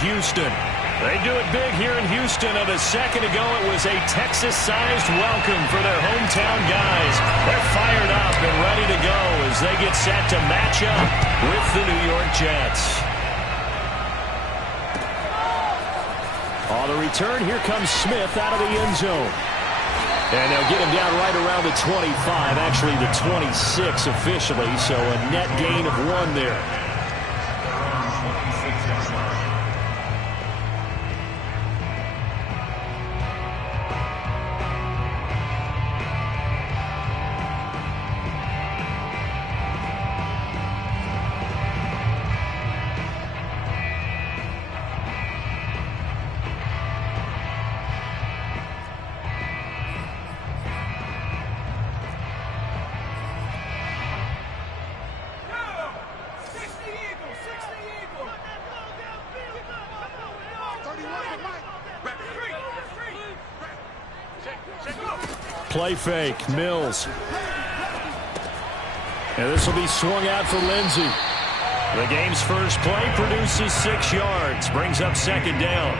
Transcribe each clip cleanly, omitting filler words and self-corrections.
Houston. They do it big here in Houston, and a second ago it was a Texas-sized welcome for their hometown guys. They're fired up and ready to go as they get set to match up with the New York Jets. On the return, here comes Smith out of the end zone. And they'll get him down right around the 25, actually the 26 officially, so a net gain of 1 there. Play fake, Mills. And this will be swung out for Lindsey. The game's first play produces 6 yards, brings up second down.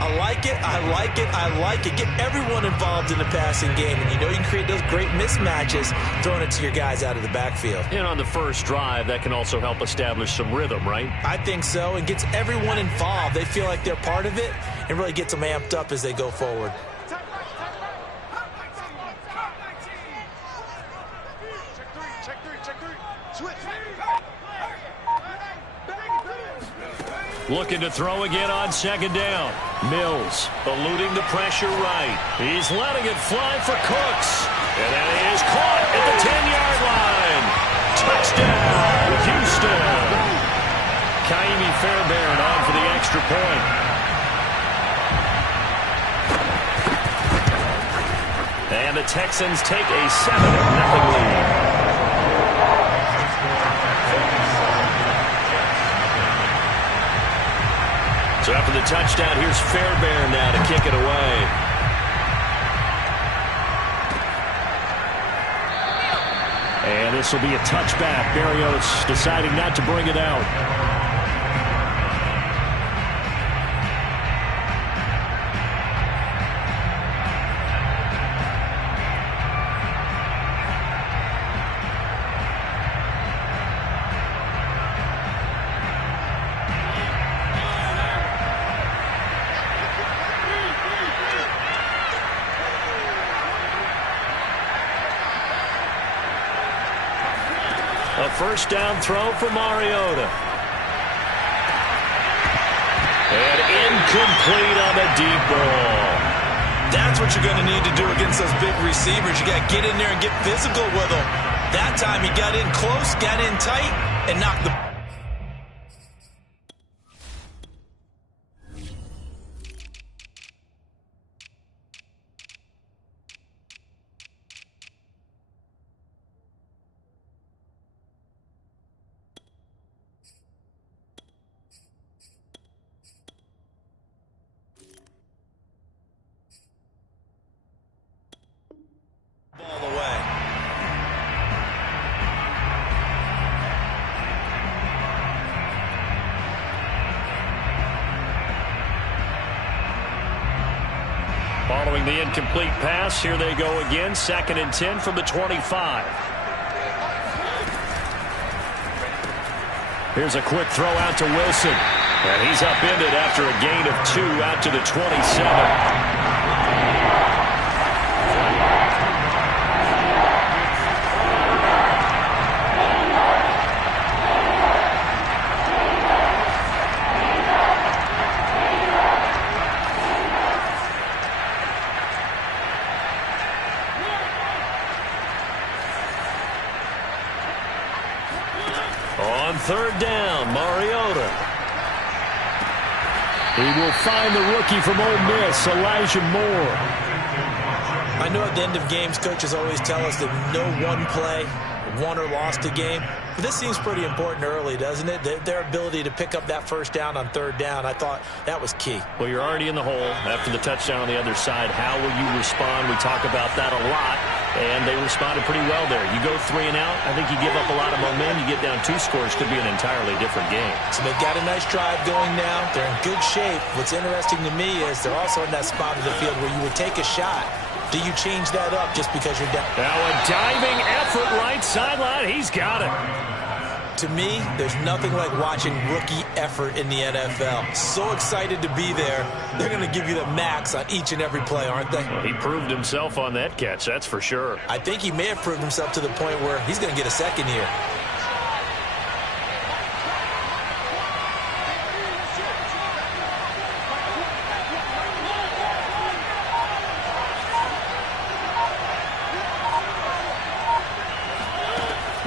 I like it, I like it, I like it. Get everyone involved in the passing game, and you know you can create those great mismatches throwing it to your guys out of the backfield. And on the first drive, that can also help establish some rhythm, right? I think so, and gets everyone involved. They feel like they're part of it and really gets them amped up as they go forward. Looking to throw again on second down. Mills eluding the pressure right. He's letting it fly for Cooks. And that is caught at the 10-yard line. Touchdown, Houston. Ka'imi Fairbairn on for the extra point. And the Texans take a 7-0 lead. So after the touchdown, here's Fairbairn now to kick it away. And this will be a touchback. Berrios deciding not to bring it out. A first down throw for Mariota. And incomplete on the deep ball. That's what you're going to need to do against those big receivers. You got to get in there and get physical with them. That time he got in close, got in tight, and knocked the... Following the incomplete pass, here they go again. 2nd and 10 from the 25. Here's a quick throw out to Wilson. And he's upended after a gain of 2 out to the 27. On 3rd down, Mariota. He will find the rookie from Ole Miss, Elijah Moore. I know at the end of games, coaches always tell us that no one play won or lost a game. But this seems pretty important early, doesn't it? Their ability to pick up that first down on third down, I thought that was key. Well, you're already in the hole after the touchdown on the other side. How will you respond? We talk about that a lot, and they responded pretty well there. You go 3 and out, I think you give up a lot of momentum. You get down 2 scores, could be an entirely different game. So they've got a nice drive going now. They're in good shape. What's interesting to me is they're also in that spot of the field where you would take a shot. Do you change that up just because you're down? Now a diving effort right sideline. He's got it. To me, there's nothing like watching rookie effort in the NFL. So excited to be there. They're going to give you the max on each and every play, aren't they? Well, he proved himself on that catch, that's for sure. I think he may have proved himself to the point where he's going to get a second here.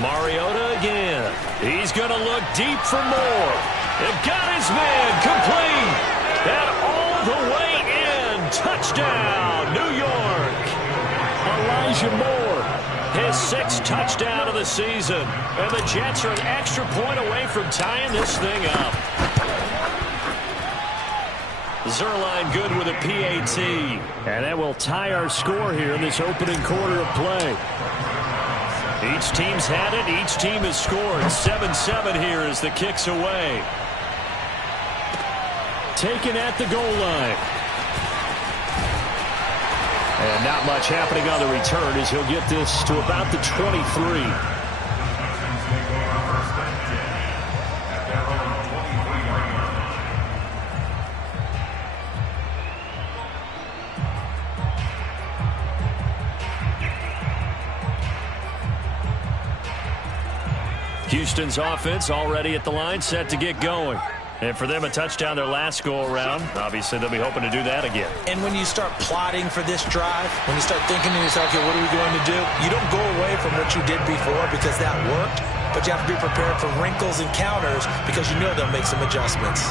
Mariota again. He's going to look deep for more. They've got his man complete. And all the way in. Touchdown, New York. Elijah Moore, his 6th touchdown of the season. And the Jets are an extra point away from tying this thing up. Zuerlein good with a PAT. And that will tie our score here in this opening quarter of play. Each team's had it. Each team has scored. 7-7 here as the kick's away. Taken at the goal line. And not much happening on the return as he'll get this to about the 23. Houston's offense already at the line, set to get going. And for them, a touchdown their last go-around. Obviously, they'll be hoping to do that again. And when you start plotting for this drive, when you start thinking to yourself, okay, what are we going to do? You don't go away from what you did before because that worked, but you have to be prepared for wrinkles and counters because you know they'll make some adjustments.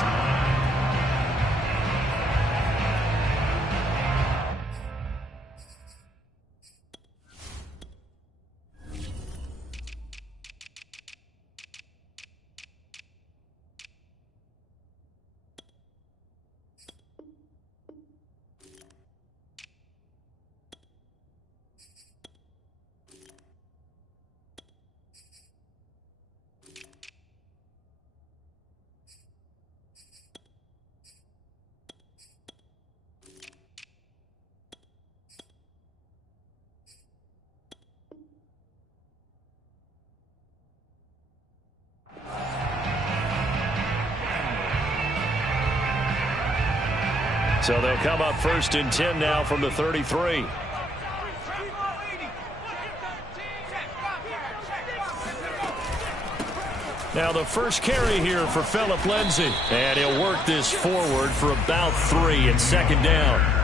So they'll come up 1st and 10 now from the 33. Now the first carry here for Phillip Lindsay. And he'll work this forward for about 3 at 2nd down.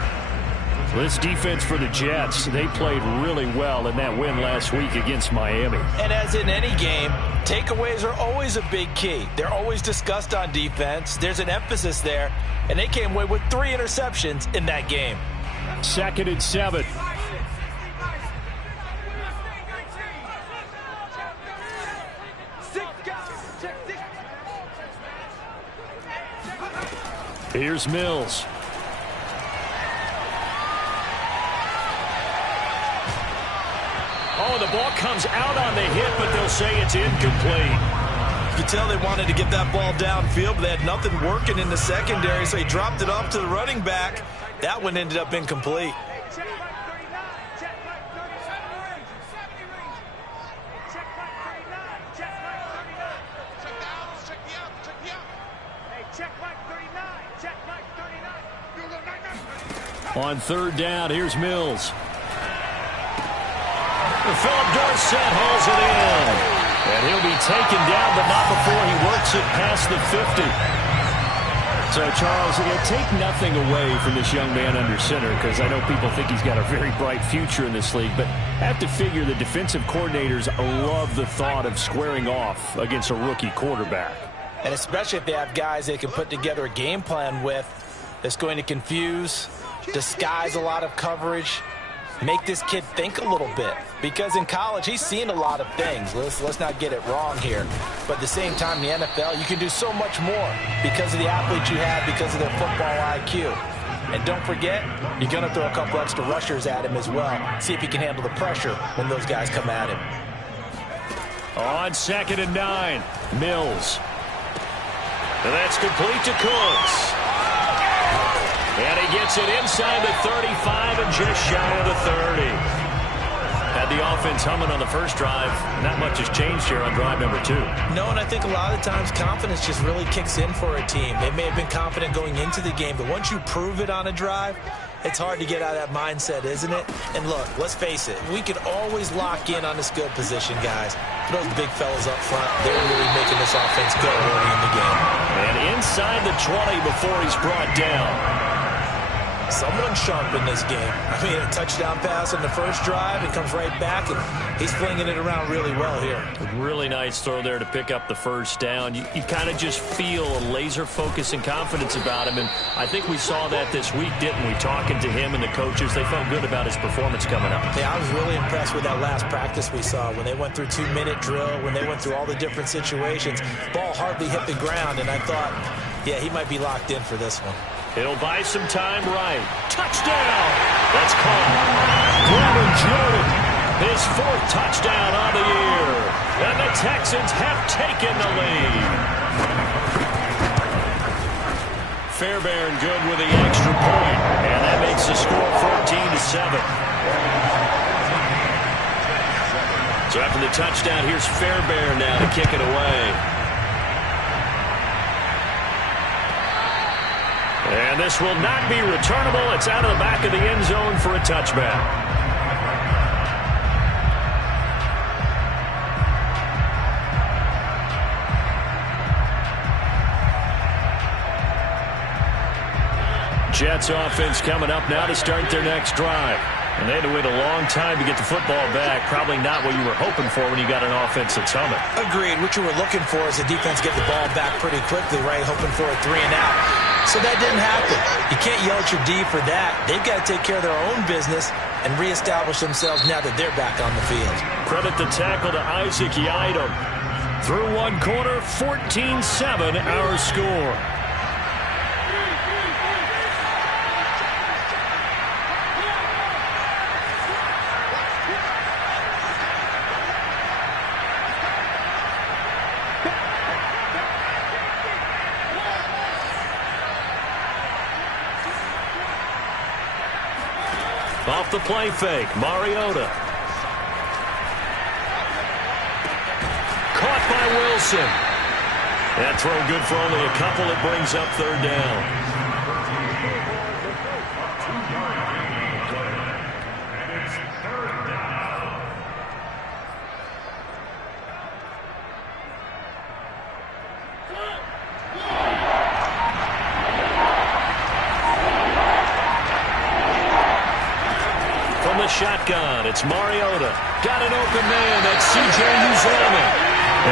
So this defense for the Jets, they played really well in that win last week against Miami. And as in any game, takeaways are always a big key. They're always discussed on defense. There's an emphasis there. And they came away with 3 interceptions in that game. 2nd and 7. Here's Mills. Oh, the ball comes out on the hit, but they'll say it's incomplete. You could tell they wanted to get that ball downfield, but they had nothing working in the secondary, so he dropped it off to the running back. That one ended up incomplete. On 3rd down, here's Mills. Philip Dorsett hauls it in. And he'll be taken down, but not before he works it past the 50. So, Charles, it'll take nothing away from this young man under center, because I know people think he's got a very bright future in this league, but I have to figure the defensive coordinators love the thought of squaring off against a rookie quarterback. And especially if they have guys they can put together a game plan with that's going to confuse, disguise a lot of coverage. make this kid think a little bit. Because in college, he's seen a lot of things. Let's not get it wrong here. But at the same time, in the NFL, you can do so much more because of the athletes you have, because of their football IQ. And don't forget, you're going to throw a couple extra rushers at him as well. See if he can handle the pressure when those guys come at him. On 2nd and 9, Mills. And that's complete to Cooks. And he gets it inside the 35 and just shy of the 30. Had the offense humming on the first drive. Not much has changed here on drive number 2. No, and I think a lot of times confidence just really kicks in for a team. They may have been confident going into the game, but once you prove it on a drive, it's hard to get out of that mindset, isn't it? And look, let's face it, we could always lock in on the skill position, guys. Those big fellas up front, they're really making this offense go early in the game. And inside the 20 before he's brought down. Someone sharp in this game. I mean, a touchdown pass on the first drive, it comes right back, and he's flinging it around really well here. A really nice throw there to pick up the first down. You kind of just feel a laser focus and confidence about him, and I think we saw that this week, didn't we? Talking to him and the coaches, they felt good about his performance coming up. Yeah, I was really impressed with that last practice we saw when they went through 2-minute drill, when they went through all the different situations. Ball hardly hit the ground, and I thought, yeah, he might be locked in for this one. It'll buy some time right. Touchdown! That's caught. Glennon Jordan, his 4th touchdown on the year. And the Texans have taken the lead. Fairbairn good with the extra point. And that makes the score 14-7. So after the touchdown, here's Fairbairn now to kick it away. And this will not be returnable. It's out of the back of the end zone for a touchback. Jets offense coming up now to start their next drive. And they had to wait a long time to get the football back. Probably not what you were hoping for when you got an offense that's humming. Agreed. What you were looking for is the defense get the ball back pretty quickly, right? Hoping for a 3-and-out. So that didn't happen. You can't yell at your D for that. They've got to take care of their own business and reestablish themselves now that they're back on the field. Credit the tackle to Isaac Yiadom. Through one quarter, 14-7 our score. Off the play fake, Mariota. Caught by Wilson. That throw good for only a couple. It brings up 3rd down. Shotgun. It's Mariota. Got an open man. That's C.J. Uzomah.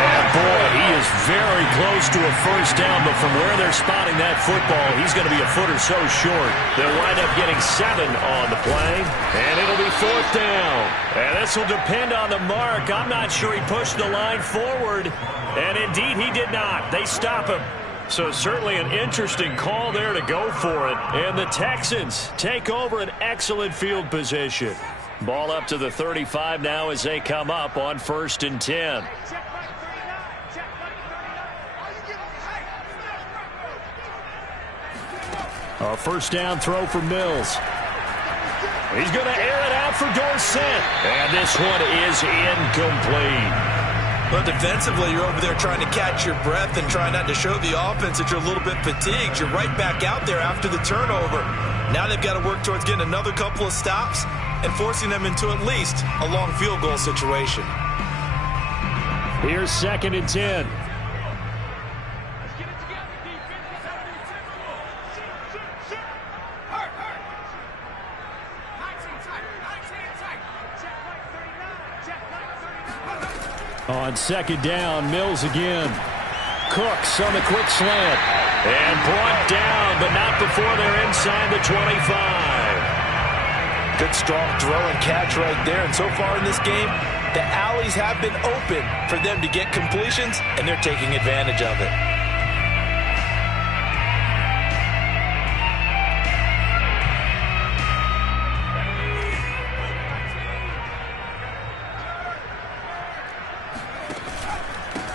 And, boy, he is very close to a first down, but from where they're spotting that football, he's going to be a foot or so short. They'll wind up getting 7 on the play, and it'll be 4th down. And this will depend on the mark. I'm not sure he pushed the line forward, and, indeed, he did not. They stop him. So certainly an interesting call there to go for it. And the Texans take over an excellent field position. Ball up to the 35 now as they come up on 1st and 10. A first down throw for Mills. He's going to air it out for Dorsett. And this one is incomplete. But defensively, you're over there trying to catch your breath and trying not to show the offense that you're a little bit fatigued. You're right back out there after the turnover. Now they've got to work towards getting another couple of stops and forcing them into at least a long field goal situation. Here's 2nd and 10. On 2nd down, Mills again. Cooks on the quick slant. And brought down, but not before they're inside the 25. Good, strong throw and catch right there. And so far in this game, the alleys have been open for them to get completions, and they're taking advantage of it.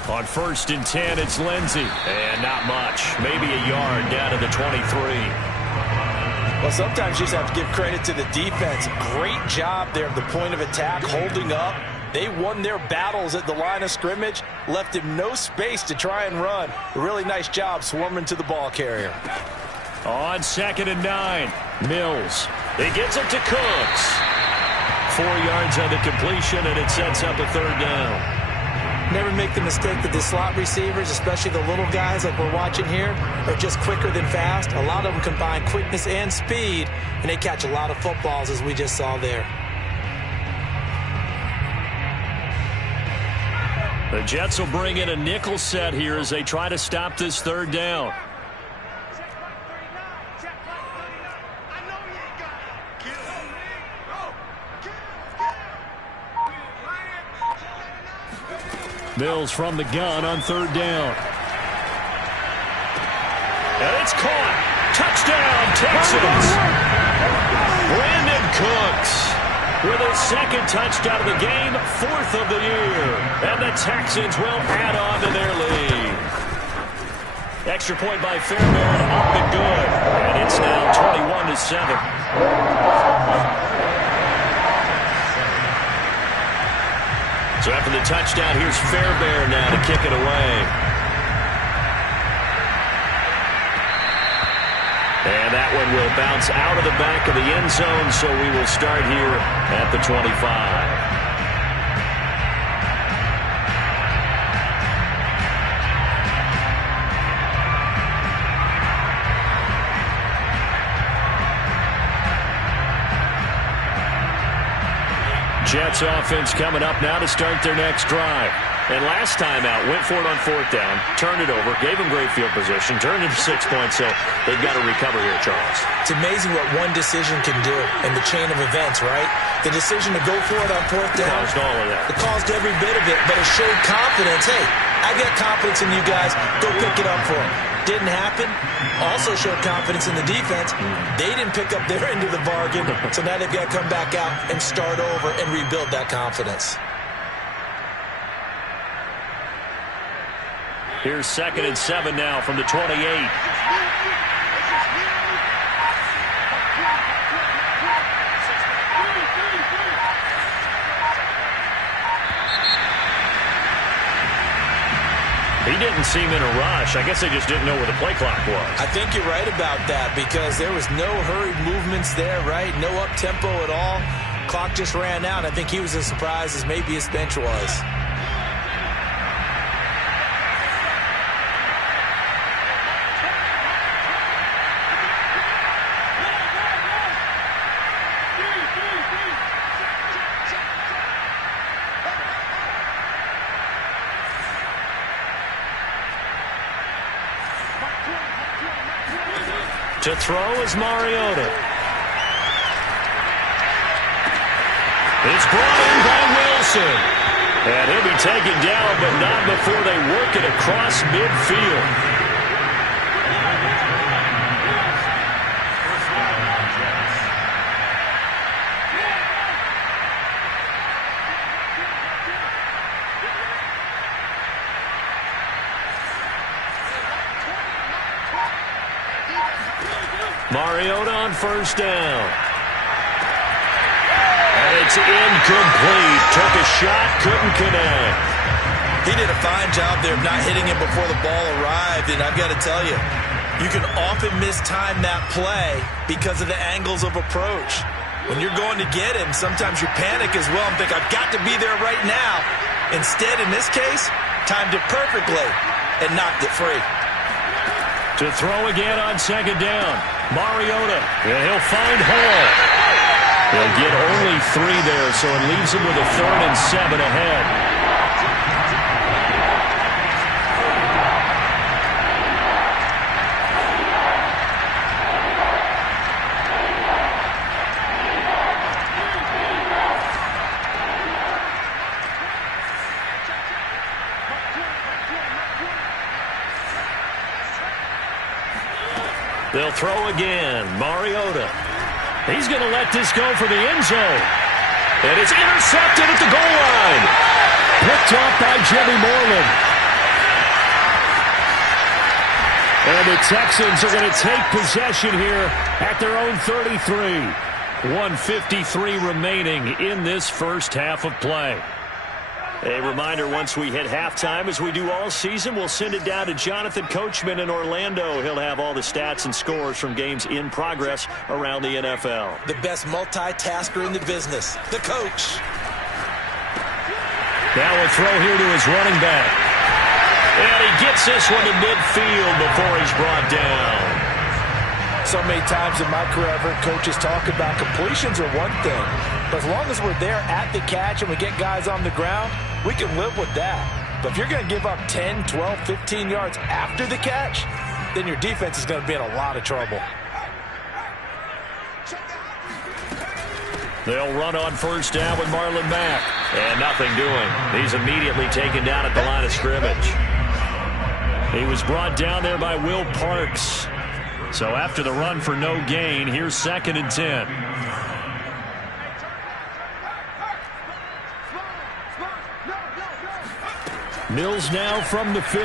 On 1st and 10, it's Lindsey. And not much. Maybe a yard down to the 23. Well, sometimes you just have to give credit to the defense. Great job there at the point of attack, holding up. They won their battles at the line of scrimmage, left him no space to try and run. A really nice job swarming to the ball carrier. On 2nd and 9, Mills. He gets it to Cooks. 4 yards on the completion, and it sets up a 3rd down. Never make the mistake that the slot receivers, especially the little guys like we're watching here, are just quicker than fast. A lot of them combine quickness and speed, and they catch a lot of footballs, as we just saw there. The Jets will bring in a nickel set here as they try to stop this 3rd down. Mills from the gun on 3rd down. And it's caught. Touchdown, Texans. Brandon Cooks with his 2nd touchdown of the game, 4th of the year. And the Texans will add on to their lead. Extra point by Fairbairn, up and good. And it's now 21-7. So after the touchdown, here's Fairbairn now to kick it away. And that one will bounce out of the back of the end zone, so we will start here at the 25. Jets offense coming up now to start their next drive. And last time out, went for it on 4th down, turned it over, gave them great field position, turned it to 6 points, so they've got to recover here, Charles. It's amazing what one decision can do in the chain of events, right? The decision to go for it on 4th down. Caused all of that. It caused every bit of it, but it showed confidence. Hey, I got confidence in you guys. Go pick it up for them. Didn't happen. Also showed confidence in the defense. They didn't pick up their end of the bargain, so now they've got to come back out and start over and rebuild that confidence. Here's 2nd and 7 now from the 28. He didn't seem in a rush. I guess they just didn't know where the play clock was. I think you're right about that because there was no hurried movements there, right? No up-tempo at all. Clock just ran out. I think he was as surprised as maybe his bench was. To throw is Mariota. It's brought in by Wilson. And he'll be taken down, but not before they work it across midfield. Mariota on 1st down. And it's incomplete. Took a shot, couldn't connect. He did a fine job there of not hitting him before the ball arrived, and I've got to tell you, you can often mistime that play because of the angles of approach. When you're going to get him, sometimes you panic as well and think, I've got to be there right now. Instead, in this case, timed it perfectly and knocked it free. To throw again on 2nd down. Mariota, and he'll find Hall. He'll get only 3 there, so it leaves him with a 3rd and 7 ahead. They'll throw again. Mariota. He's going to let this go for the end zone. And it's intercepted at the goal line. Picked up by Jimmy Moreland. And the Texans are going to take possession here at their own 33. 1:53 remaining in this first half of play. A reminder, once we hit halftime, as we do all season, we'll send it down to Jonathan Coachman in Orlando. He'll have all the stats and scores from games in progress around the NFL. The best multitasker in the business, the coach. Now a throw here to his running back. And he gets this one to midfield before he's brought down. So many times in my career, I've heard coaches talk about completions are one thing. But as long as we're there at the catch and we get guys on the ground, we can live with that. But if you're going to give up 10, 12, 15 yards after the catch, then your defense is going to be in a lot of trouble. They'll run on first down with Marlon Mack. And nothing doing. He's immediately taken down at the line of scrimmage. He was brought down there by Will Parks. So after the run for no gain, here's 2nd and 10. Mills now from the 50.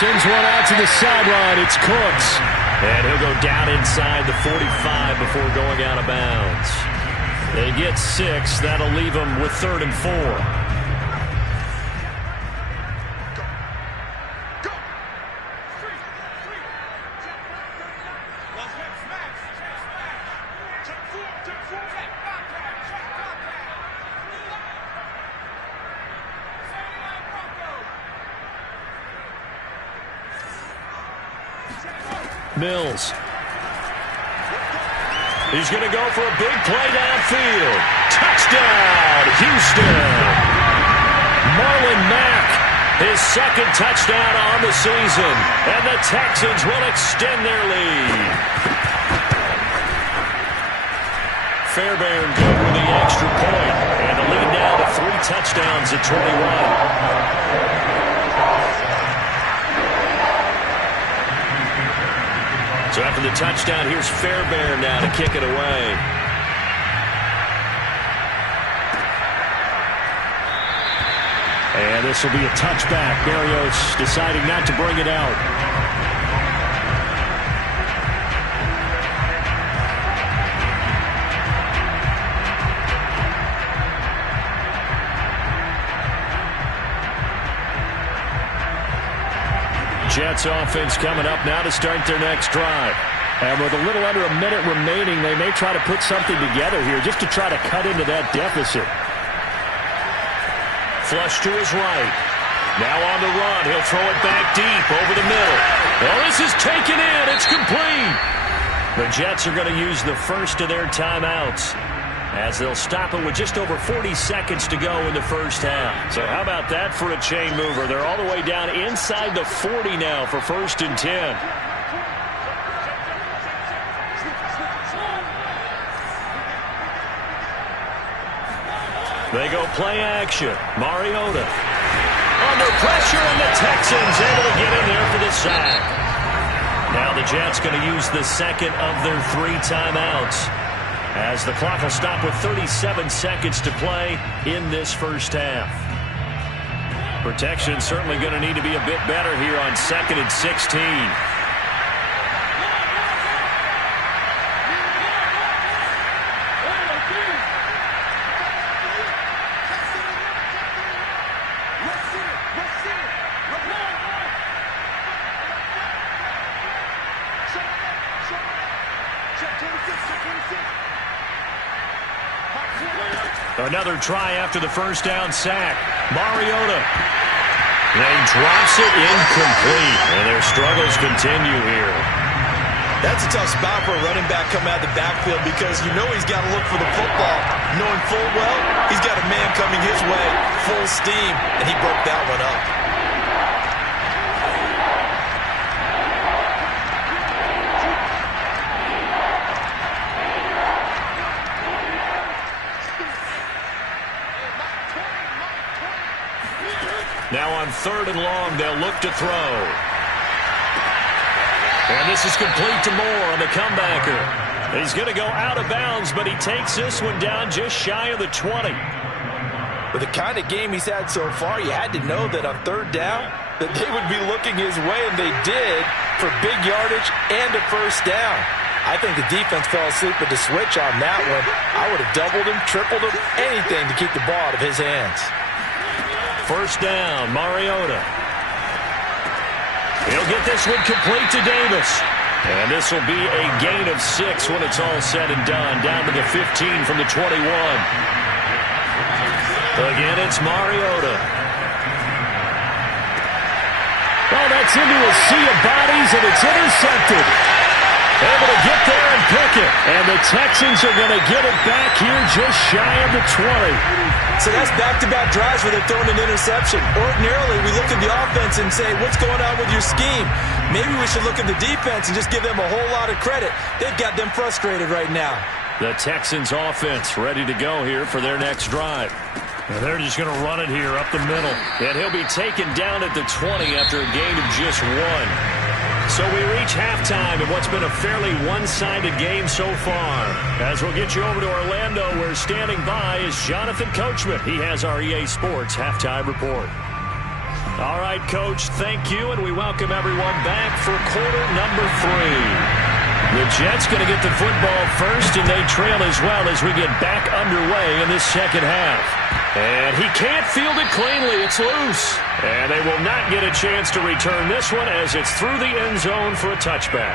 Sends one out to the sideline. It's Cooks. And he'll go down inside the 45 before going out of bounds. They get 6. That'll leave them with 3rd and 4. Mills. He's going to go for a big play downfield. Touchdown, Houston. Marlon Mack, his 2nd touchdown on the season. And the Texans will extend their lead. Fairbairn good with the extra point. And the lead now to 3 touchdowns at 21. So after the touchdown, here's Fairbairn now to kick it away. And this will be a touchback. Berrios deciding not to bring it out. Jets offense coming up now to start their next drive. And with a little under a minute remaining, they may try to put something together here just to try to cut into that deficit. Flush to his right. Now on the run. He'll throw it back deep over the middle. Well, this is taken in. It's complete. The Jets are going to use the first of their timeouts, as they'll stop it with just over 40 seconds to go in the first half. So how about that for a chain mover? They're all the way down inside the 40 now for 1st and 10. They go play action. Mariota under pressure, and the Texans able to get in there for the sack. Now the Jets going to use the 2nd of their 3 timeouts, as the clock will stop with 37 seconds to play in this first half. Protection certainly going to need to be a bit better here on 2nd and 16. Another try after the first down sack. Mariota. They drops it incomplete, and their struggles continue here. That's a tough spot for a running back coming out of the backfield, because you know he's got to look for the football, knowing full well he's got a man coming his way, full steam, and he broke that one up. Now on 3rd and long, they'll look to throw. And this is complete to Moore on the comebacker. He's going to go out of bounds, but he takes this one down just shy of the 20. With the kind of game he's had so far, you had to know that on third down that they would be looking his way, and they did, for big yardage and a first down. I think the defense fell asleep at the switch on that one. I would have doubled him, tripled him, anything to keep the ball out of his hands. First down, Mariota. He'll get this one complete to Davis. And this will be a gain of 6 when it's all said and done. Down to the 15 from the 21. Again, it's Mariota. Well, that's into a sea of bodies, and it's intercepted. Able to get there and pick it. And the Texans are going to get it back here just shy of the 20. So that's back-to-back drives where they're throwing an interception. Ordinarily, we look at the offense and say, what's going on with your scheme? Maybe we should look at the defense and just give them a whole lot of credit. They've got them frustrated right now. The Texans offense ready to go here for their next drive. And they're just going to run it here up the middle. And he'll be taken down at the 20 after a gain of just 1. So we reach halftime in what's been a fairly one-sided game so far. As we'll get you over to Orlando, where standing by is Jonathan Coachman. He has our EA Sports halftime report. All right, Coach, thank you, and we welcome everyone back for quarter number 3. The Jets going to get the football first, and they trail as well as we get back underway in this second half. And he can't field it cleanly. It's loose. And they will not get a chance to return this one as it's through the end zone for a touchback.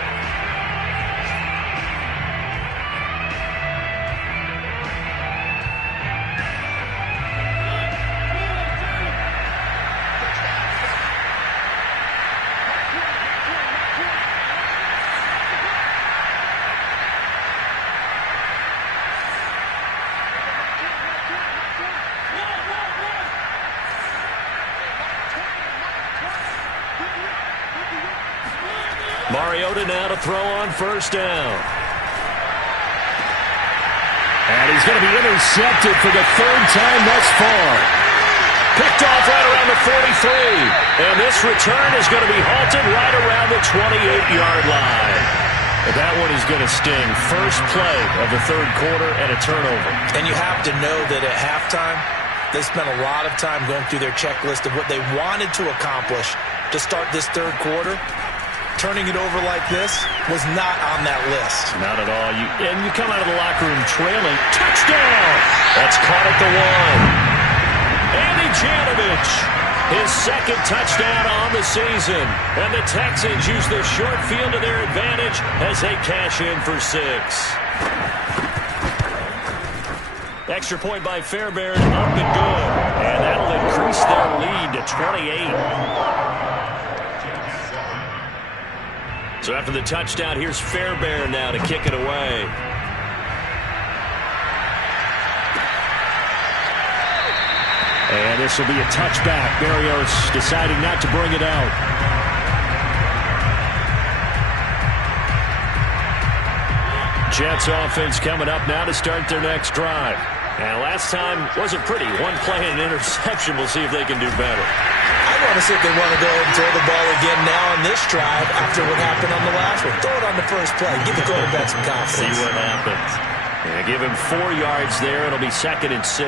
Mariota now to throw on first down. And he's going to be intercepted for the 3rd time thus far. Picked off right around the 43. And this return is going to be halted right around the 28-yard line. But that one is going to sting. First play of the 3rd quarter and a turnover. And you have to know that at halftime, they spent a lot of time going through their checklist of what they wanted to accomplish to start this 3rd quarter. Turning it over like this was not on that list. Not at all. And you come out of the locker room trailing. Touchdown! That's caught at the 1. Andy Janovich, his 2nd touchdown on the season. And the Texans use the short field to their advantage as they cash in for 6. Extra point by Fairbairn, up and good. And that'll increase their lead to 28. So after the touchdown, here's Fairbairn now to kick it away. And this will be a touchback. Berrios deciding not to bring it out. Jets offense coming up now to start their next drive. And last time wasn't pretty. 1 play and an interception. We'll see if they can do better. I want to see if they want to go ahead and throw the ball again now on this drive after what happened on the last one. Throw it on the first play. Give the quarterback some confidence. See what happens. And give him 4 yards there. It'll be 2nd and 6.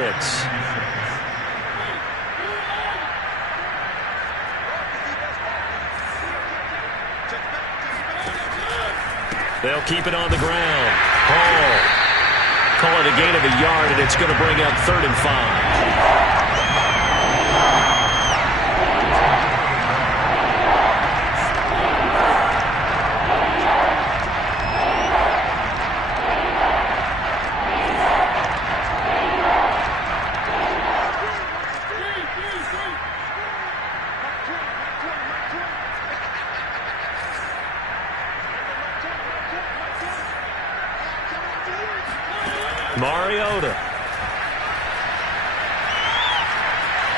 They'll keep it on the ground. Hall. Call it a gain of a yard, and it's going to bring up 3rd and 5. Mariota.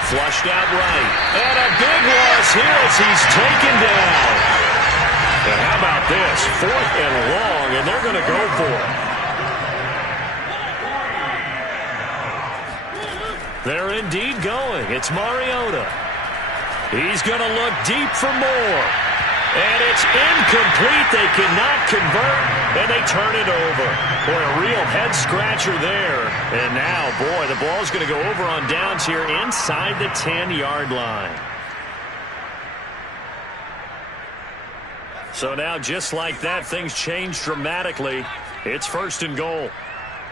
Flushed out right. And a big loss here as he's taken down. And how about this? 4th and long, and they're going to go for it. They're indeed going. It's Mariota. He's going to look deep for more. And it's incomplete. They cannot convert, and they turn it over. Boy, a real head-scratcher there. And now, boy, the ball's going to go over on downs here inside the 10-yard line. So now, just like that, things change dramatically. It's first and goal.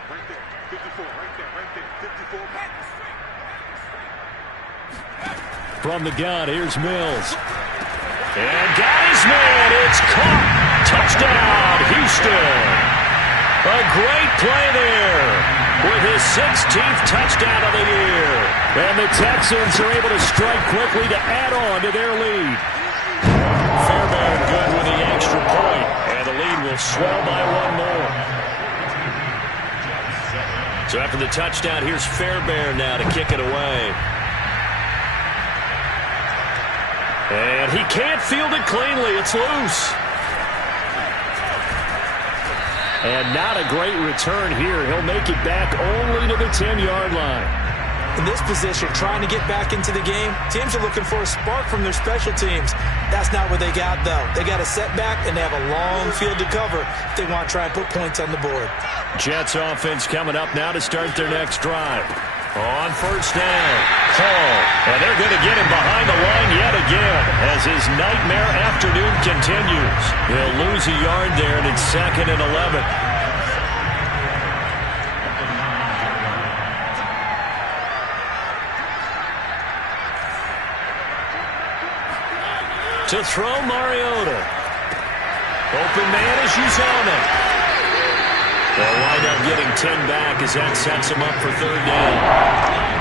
Right there, 54, right there, 54. From the gun, here's Mills. And got his man. It's caught. Touchdown, Houston. A great play there with his 16th touchdown of the year. And the Texans are able to strike quickly to add on to their lead. Fairbairn good with the extra point, and the lead will swell by one more. So after the touchdown, here's Fairbairn now to kick it away. And he can't field it cleanly. It's loose. And not a great return here. He'll make it back only to the 10-yard line. In this position, trying to get back into the game, teams are looking for a spark from their special teams. That's not what they got, though. They got a setback, and they have a long field to cover if they want to try and put points on the board. Jets offense coming up now to start their next drive. On first down, Hall. And they're going to get him behind the line yet again as his nightmare afternoon continues. He'll lose a yard there, and it's 2nd and 11. To throw, Mariota. Open man is Uzomah. They'll wind up getting 10 back as that sets them up for third down.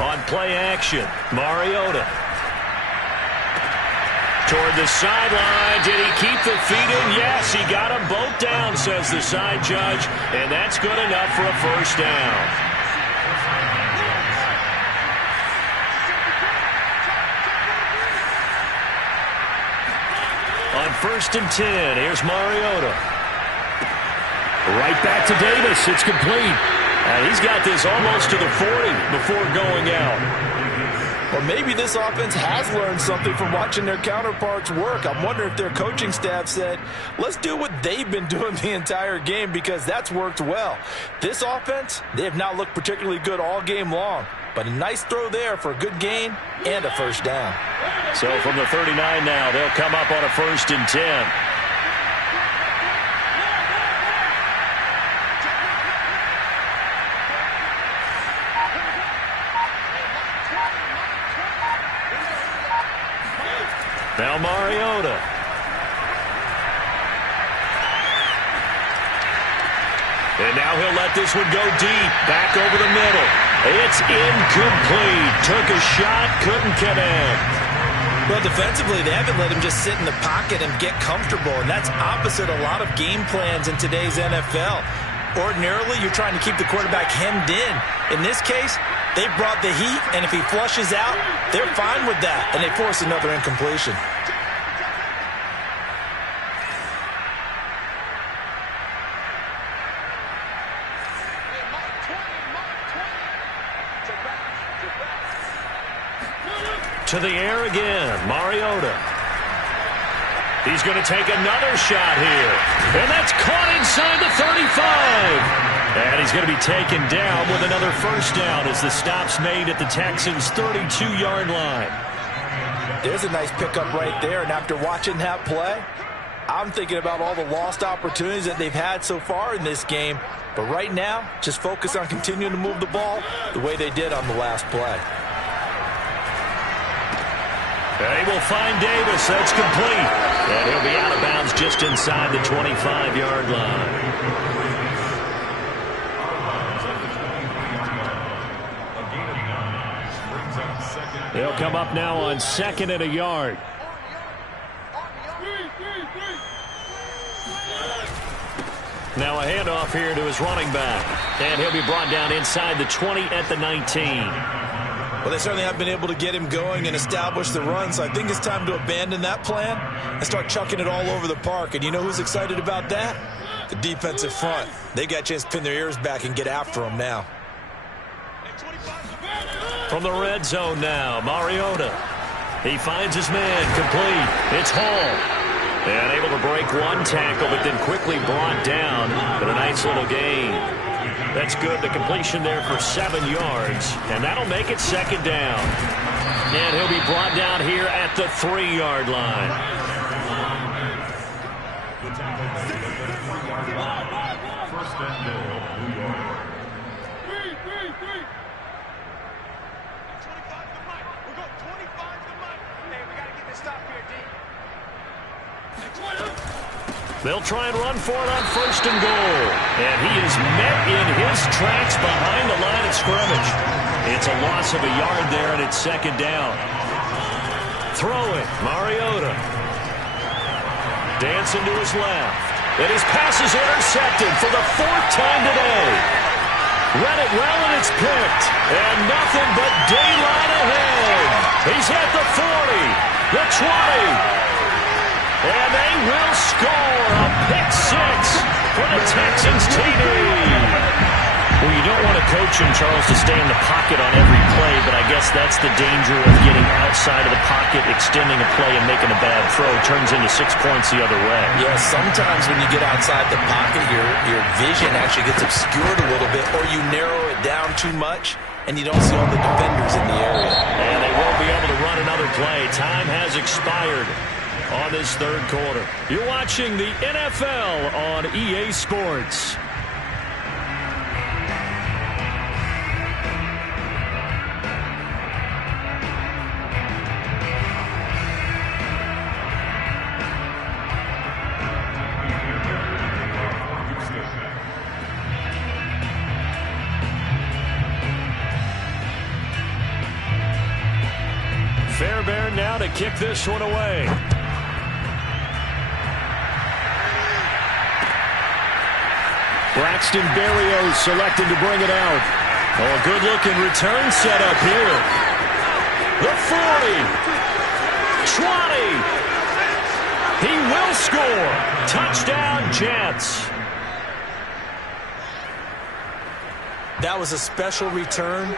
On play action, Mariota. Toward the sideline. Did he keep the feet in? Yes, he got them both down, says the side judge. And that's good enough for a first down. On 1st and 10, here's Mariota. Right back to Davis. It's complete. And he's got this almost to the 40 before going out. Or maybe this offense has learned something from watching their counterparts work. I'm wondering if their coaching staff said, let's do what they've been doing the entire game because that's worked well. This offense, they have not looked particularly good all game long. But a nice throw there for a good gain and a first down. So from the 39 now, they'll come up on a 1st and 10. Now Mariota. And now he'll let this one go deep. Back over the middle. It's incomplete. Took a shot, couldn't connect. Well, defensively, they haven't let him just sit in the pocket and get comfortable, and that's opposite a lot of game plans in today's NFL. Ordinarily, you're trying to keep the quarterback hemmed in. In this case, they brought the heat, and if he flushes out, they're fine with that, and they force another incompletion. To the air again, Mariota. He's going to take another shot here. And that's caught inside the 35. And he's going to be taken down with another first down as the stop's made at the Texans' 32-yard line. There's a nice pickup right there, and after watching that play, I'm thinking about all the lost opportunities that they've had so far in this game. But right now, just focus on continuing to move the ball the way they did on the last play. They will find Davis. That's complete. And he'll be out of bounds just inside the 25-yard line. They'll come up now on 2nd and a yard. Now a handoff here to his running back. And he'll be brought down inside the 20 at the 19. Well, they certainly have been able to get him going and establish the run, so I think it's time to abandon that plan and start chucking it all over the park. And you know who's excited about that? The defensive front. They got a chance to pin their ears back and get after him now. From the red zone now, Mariota. He finds his man, complete. It's Hall. And able to break one tackle, but then quickly brought down. But a nice little gain. That's good. The completion there for 7 yards. And that'll make it second down. And he'll be brought down here at the 3-yard line. They'll try and run for it on 1st and goal. And he is met in his tracks behind the line of scrimmage. It's a loss of a yard there, and it's second down. Throwing, Mariota. Dancing to his left. And his pass is intercepted for the 4th time today. Read it well, and it's picked. And nothing but daylight ahead. He's at the 40, the 20. And they will score a pick-6 for the Texans TD. Well, you don't want to coach him, Charles, to stay in the pocket on every play, but I guess that's the danger of getting outside of the pocket, extending a play, and making a bad throw. Turns into 6 points the other way. Yeah, sometimes when you get outside the pocket, your vision actually gets obscured a little bit, or you narrow it down too much, and you don't see all the defenders in the area. And they won't be able to run another play. Time has expired on this 3rd quarter. You're watching the NFL on EA Sports. Fairbairn now to kick this one away. Braxton Berrios selected to bring it out. Oh, a good-looking return set up here. The 40. 20. He will score. Touchdown, Jets. That was a special return,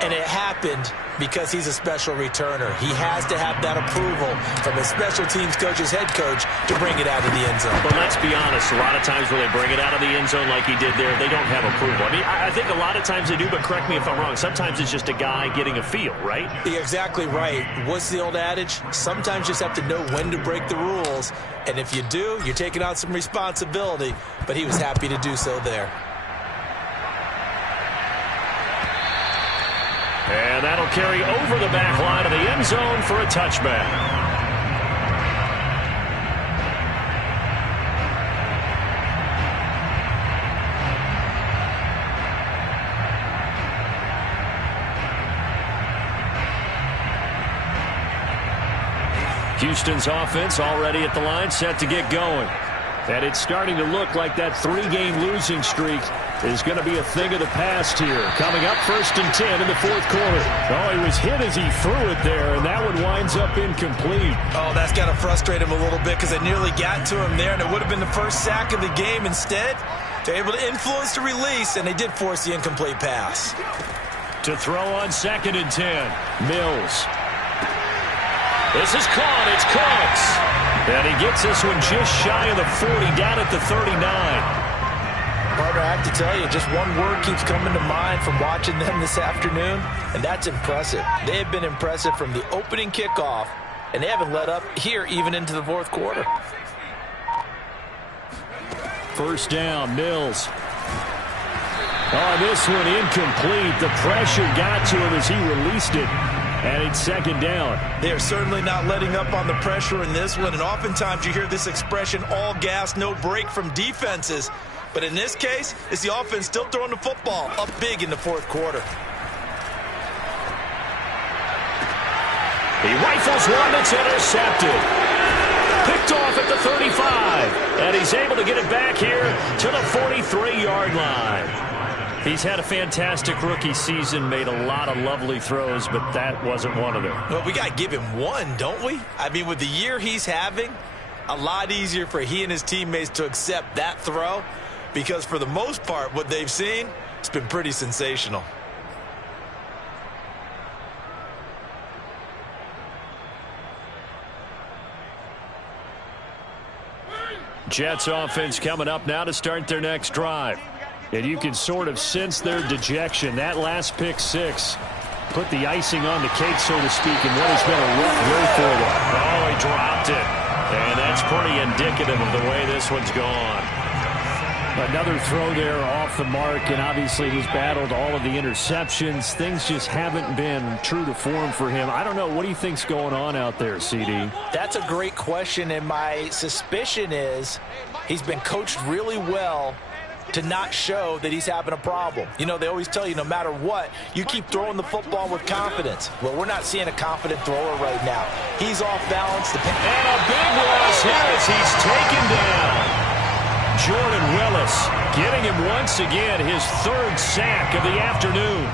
and it happened because he's a special returner. He has to have that approval from his special teams coach's head coach to bring it out of the end zone. But let's be honest, a lot of times when they bring it out of the end zone like he did there, they don't have approval. I mean, I think a lot of times they do, but correct me if I'm wrong. Sometimes it's just a guy getting a feel, right? You're exactly right. What's the old adage? Sometimes you just have to know when to break the rules, and if you do, you're taking on some responsibility, but he was happy to do so there. And that'll carry over the back line of the end zone for a touchback. Houston's offense already at the line, set to get going. And it's starting to look like that 3-game losing streak is going to be a thing of the past here. Coming up 1st and 10 in the 4th quarter. Oh, he was hit as he threw it there, and that one winds up incomplete. Oh, that's got to frustrate him a little bit because they nearly got to him there, and it would have been the first sack of the game. Instead, they're able to influence the release, and they did force the incomplete pass. To throw on 2nd and 10, Mills. This is caught. It's Cooks. And he gets this one just shy of the 40, down at the 39. Partner, I have to tell you, just one word keeps coming to mind from watching them this afternoon, and that's impressive. They have been impressive from the opening kickoff, and they haven't let up here even into the 4th quarter. 1st down, Mills. Oh, this one incomplete. The pressure got to him as he released it. And it's 2nd down. They are certainly not letting up on the pressure in this one. And oftentimes you hear this expression, all gas, no break from defenses. But in this case, it's the offense still throwing the football up big in the 4th quarter. He rifles one that's intercepted. Picked off at the 35. And he's able to get it back here to the 43-yard line. He's had a fantastic rookie season, made a lot of lovely throws, but that wasn't one of them. Well, we got to give him one, don't we? I mean, with the year he's having, a lot easier for he and his teammates to accept that throw because for the most part, what they've seen, it's been pretty sensational. Jets offense coming up now to start their next drive. And you can sort of sense their dejection. That last pick six put the icing on the cake, so to speak, in what has been a rough year for them. Oh, he dropped it. And that's pretty indicative of the way this one's gone. Another throw there off the mark, and obviously he's battled all of the interceptions. Things just haven't been true to form for him. I don't know. What do you think's going on out there, CD? That's a great question, and my suspicion is he's been coached really well to not show that he's having a problem. You know, they always tell you no matter what, you keep throwing the football with confidence. Well, we're not seeing a confident thrower right now. He's off balance. And a big loss here as he's taken down. Jordan Willis getting him once again his third sack of the afternoon.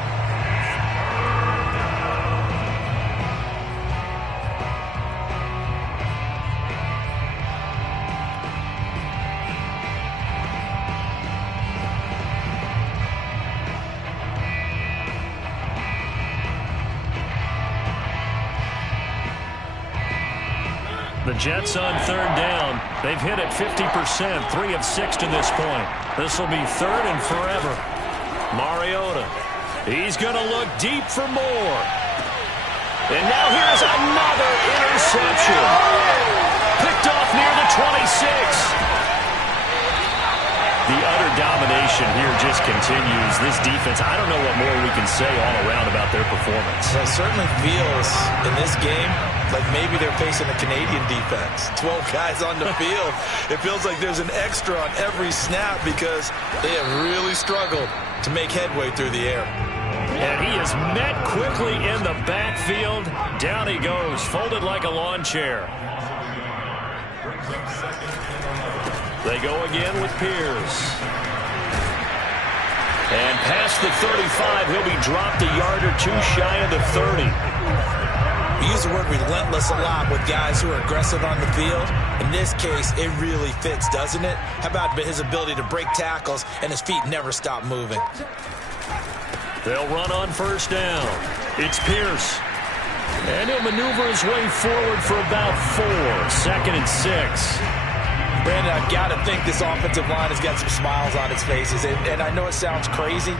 The Jets on third down. They've hit it 50%, 3 of 6 to this point. This will be third and forever. Mariota. He's going to look deep for more. And now here's another interception. Picked off near the 26. The utter domination here just continues. This defense, I don't know what more we can say all around about their performance. It certainly feels in this game like maybe they're facing a Canadian defense. 12 guys on the field. It feels like there's an extra on every snap because they have really struggled to make headway through the air. And he is met quickly in the backfield. Down he goes, folded like a lawn chair. They go again with Pierce. And past the 35, he'll be dropped a yard or two shy of the 30. We use the word relentless a lot with guys who are aggressive on the field. In this case, it really fits, doesn't it? How about his ability to break tackles and his feet never stop moving? They'll run on first down. It's Pierce. And he'll maneuver his way forward for about 4. 2nd and 6. Brandon, I've got to think this offensive line has got some smiles on its faces. And I know it sounds crazy,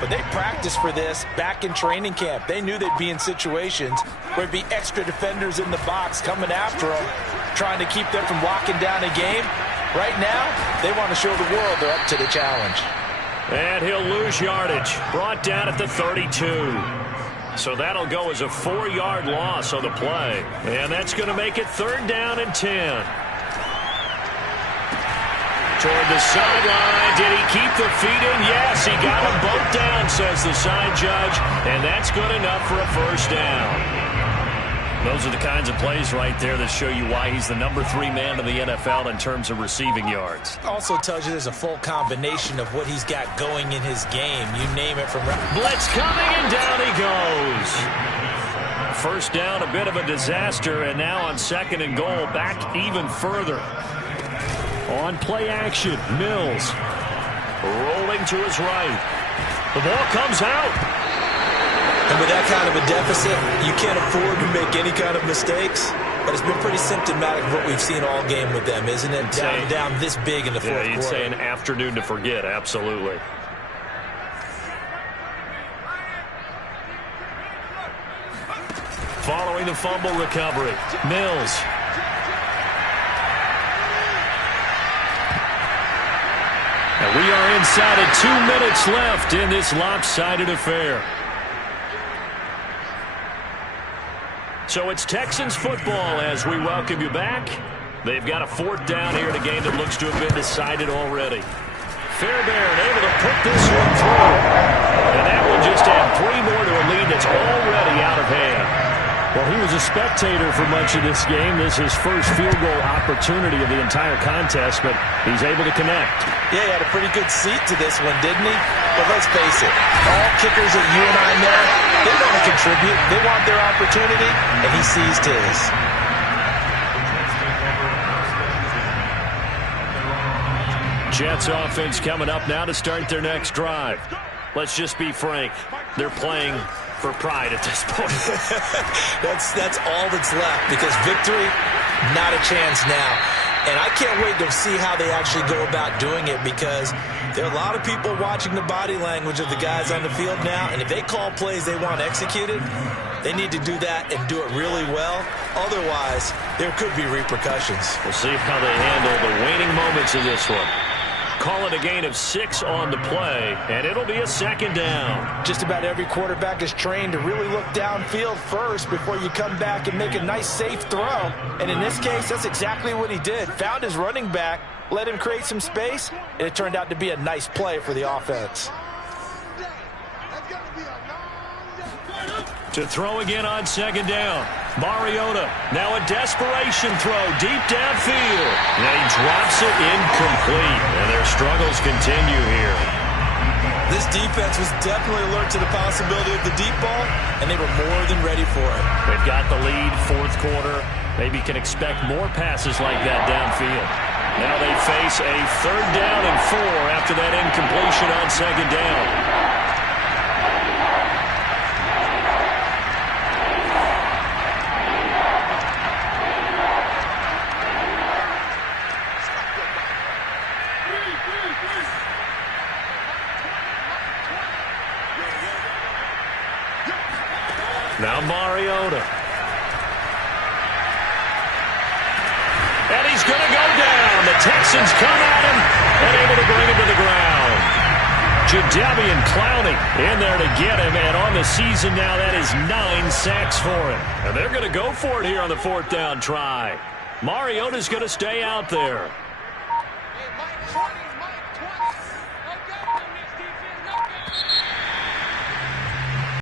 but they practiced for this back in training camp. They knew they'd be in situations where there'd be extra defenders in the box coming after them, trying to keep them from locking down a game. Right now, they want to show the world they're up to the challenge. And he'll lose yardage. Brought down at the 32. So that'll go as a 4-yard loss on the play. And that's going to make it 3rd down and 10. Toward the sideline. Did he keep the feet in? Yes, he got them both down, says the side judge. And that's good enough for a 1st down. Those are the kinds of plays right there that show you why he's the number 3 man in the NFL in terms of receiving yards. Also tells you there's a full combination of what he's got going in his game. You name it from... Blitz coming, and down he goes. 1st down, a bit of a disaster, and now on 2nd and goal, back even further. On play action, Mills rolling to his right. The ball comes out. And with that kind of a deficit, you can't afford to make any kind of mistakes. But it's been pretty symptomatic of what we've seen all game with them, isn't it? Down this big in the fourth quarter. You'd say an afternoon to forget, absolutely. Following the fumble recovery, Mills. And we are inside of 2 minutes left in this lopsided affair. So it's Texans football as we welcome you back. They've got a 4th down here in a game that looks to have been decided already. Fairbairn able to put this one through. And that will just add 3 more to a lead that's already out of hand. Well, he was a spectator for much of this game. This is his first field goal opportunity of the entire contest, but he's able to connect. Yeah, he had a pretty good seat to this one, didn't he? But let's face it, all kickers that you and I know, they want to contribute. They want their opportunity, and he seized his. Jets offense coming up now to start their next drive. Let's just be frank. They're playing for pride at this point. That's all that's left, because victory, not a chance now. And I can't wait to see how they actually go about doing it, because there are a lot of people watching the body language of the guys on the field now, and if they call plays they want executed, they need to do that and do it really well. Otherwise, there could be repercussions. We'll see how they handle the waning moments of this one. Call it a gain of 6 on the play, and it'll be a second down. Just about every quarterback is trained to really look downfield first before you come back and make a nice, safe throw. And in this case, that's exactly what he did. Found his running back, let him create some space, and it turned out to be a nice play for the offense. To throw again on second down. Mariota, now a desperation throw deep downfield. And he drops it incomplete. And their struggles continue here. This defense was definitely alert to the possibility of the deep ball, and they were more than ready for it. They've got the lead, fourth quarter. Maybe can expect more passes like that downfield. Now they face a 3rd down and 4 after that incompletion on second down. Now Mariota. And he's going to go down. The Texans come at him and able to bring him to the ground. Jadeveon Clowney in there to get him. And on the season now, that is 9 sacks for him. And they're going to go for it here on the 4th down try. Mariota's going to stay out there.